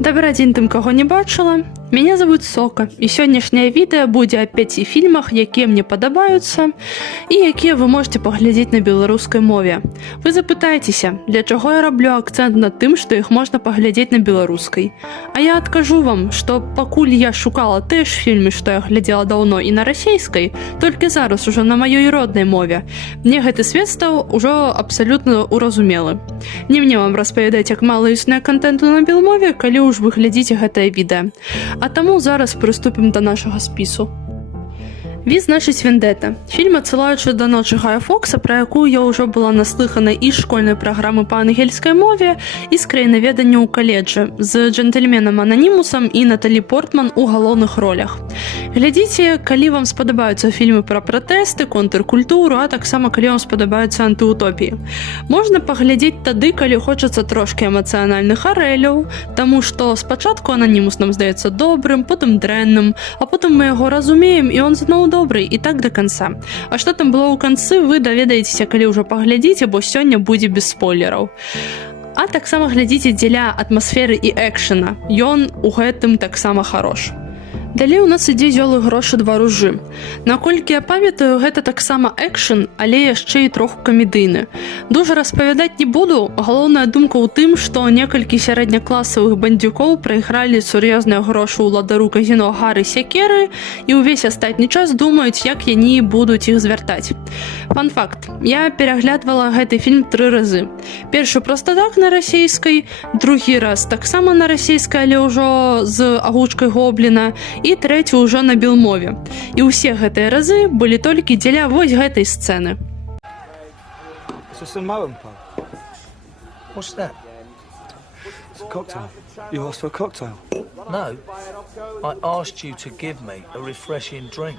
Добрый дзень тым, каго не бачыла. Меня зовут Сока, і сённяшняе відэа будзе аб 5 фільмах, якія мне падабаюцца і якія вы можете паглядзець на беларускай мове. Вы запытаецеся, для чаго я раблю акцэнт на тым, што іх можна паглядзець на беларускай. А я адкажу вам, што пакуль я шукала тыя ж фільмы, што я глядзела даўно і на расейскай, толькі зараз ужо на маёй роднай мове, мне гэты свет стаў ужо абсалютна ўразумелы. Не мне вам распавядаць, як мала існуе кантэнту на белмове, калі ўж вы глядзіце гэтае відэа. А таму зараз прыступім да нашага спісу. «Ви, значыць, Вендета» – фільм, адсылаючы да «Ночы Гая Фокса», пра якую я ўжо была наслыхана і з школьнай праграмы па ангельскай мове, і з краінаведання ў каледжы, з джентльменам Ананімусам і Наталі Портман у галоўных ролях. Глядзіце, калі вам спадабаюцца фільмы пра пратэсты, контркультуру, а таксама калі вам спадабаюцца антыутопіі. Можна паглядзець тады, калі хочацца трошкі эмацыянальных арэляў, таму што спачатку Ананімус нам здаецца добрым, потым дрэнным, а потым мы яго разумеем, і он зноў добрый, і так до конца. А што там было ў канцы, вы даведаецеся, калі ўжо паглядзіце, бо сёння будзе без спойлераў. А таксама глядзіце дзеля атмасферы і экшена. Ён у гэтым таксама хорош. Далей у нас ідзе «Зёлы грошы два ружы». Наколькі я памятаю, гэта таксама экшен, але яшчэ і троху камедыйны. Дужа распавядаць не буду, галоўная думка ў тым, што некалькі сярэднякласавых бандзюкоў прайгралі сур'ёзныя грошы ўладару казіно Гары Сякеры і ўвесь астатні час думаюць, як яны будуць іх звяртаць. Фан-факт, я пераглядвала гэты фільм 3 разы. Першы проста так на расейскай, другі раз таксама на расейскай, але ўжо з агучкай Гобліна, і трэці ўжо на белмове. І ўсе гэтыя разы былі толькі дзеля вось гэтай сцэны. What's that? It's a cocktail. You asked for a cocktail. No. I asked you to give me a refreshing drink.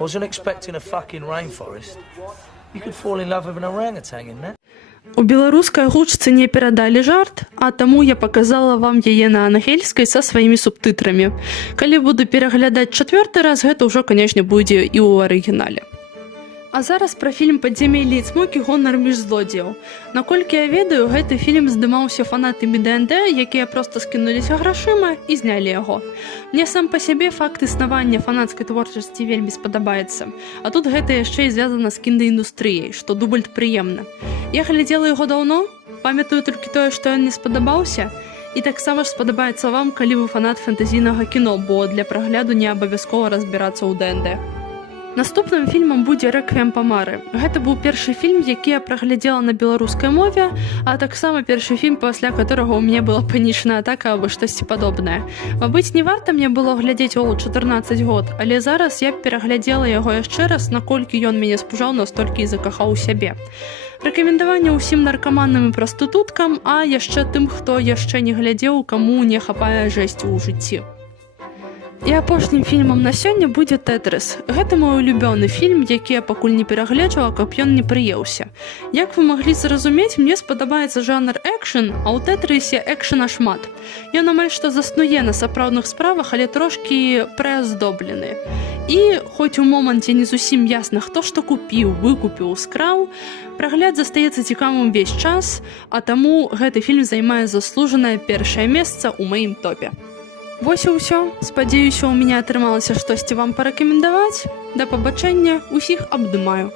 Wasn't expecting a fucking rainforest. You could fall in love with an orangutan in that. У беларускай гучцы не перадалі жарт, а таму я паказала вам яе на ангельскай са сваімі субтытрамі. Калі буду пераглядаць 4-й раз, гэта ўжо, канечне, будзе і ў арыгінале. А зараз пра фільм «Падзямеллі і цмокі. Гонар між злодзеяў». Наколькі я ведаю, гэты фільм здымаўся фанатамі ДНД, якія проста скінуліся грашыма і знялі яго. Мне сам па сябе факт існавання фанацкай творчасці вельмі спадабаецца. А тут гэта яшчэ і звязана з кіндаіндустрыяй, што дубль прыемна. Я глядзела яго даўно, памятаю толькі тое, што ён не спадабаўся, і таксама ж спадабаецца вам, калі вы фанат фэнтэзійнага кіно, бо для прагляду не абавязкова разбірацца ў ДНД. Наступным фільмам будзе «Рэквіем па мары». Гэта быў першы фільм, які я праглядзела на беларускай мове, а таксама першы фільм, пасля которого ў мяне была панічная атака або штосьці падобнае. Мабыць, не варта мне было глядзець у 14 год, але зараз я пераглядзела яго яшчэ раз, наколькі ён мяне спужаў, настолькі і закахаў у сябе. Рэкамендаванне ўсім наркаманным і прастытуткам, а яшчэ тым, хто яшчэ не глядзеў, каму не хапае жэсці ў жыцці. І апошнім фільмам на сёння будзе «Тэтрыс». Гэта мой улюбёны фільм, які я пакуль не перагледжвала, каб ён не прыеўся. Як вы маглі зразумець, мне спадабаецца жанр экшн, а ў «Тэтрысе» экшна шмат. Ён амаль што заснуе на сапраўдных справах, але трошкі прыаздоблены. І, хоць у моманце не зусім ясна, хто што купіў, выкупіў, скраў, прагляд застаецца цікавым увесь час, а таму гэты фільм займае заслужанае першае месца ў маім топе. Вось і ўсё. Спадзяюся, у мяне атрымалася штосьці вам парэкамендаваць. Да пабачэння, усіх абдымаю.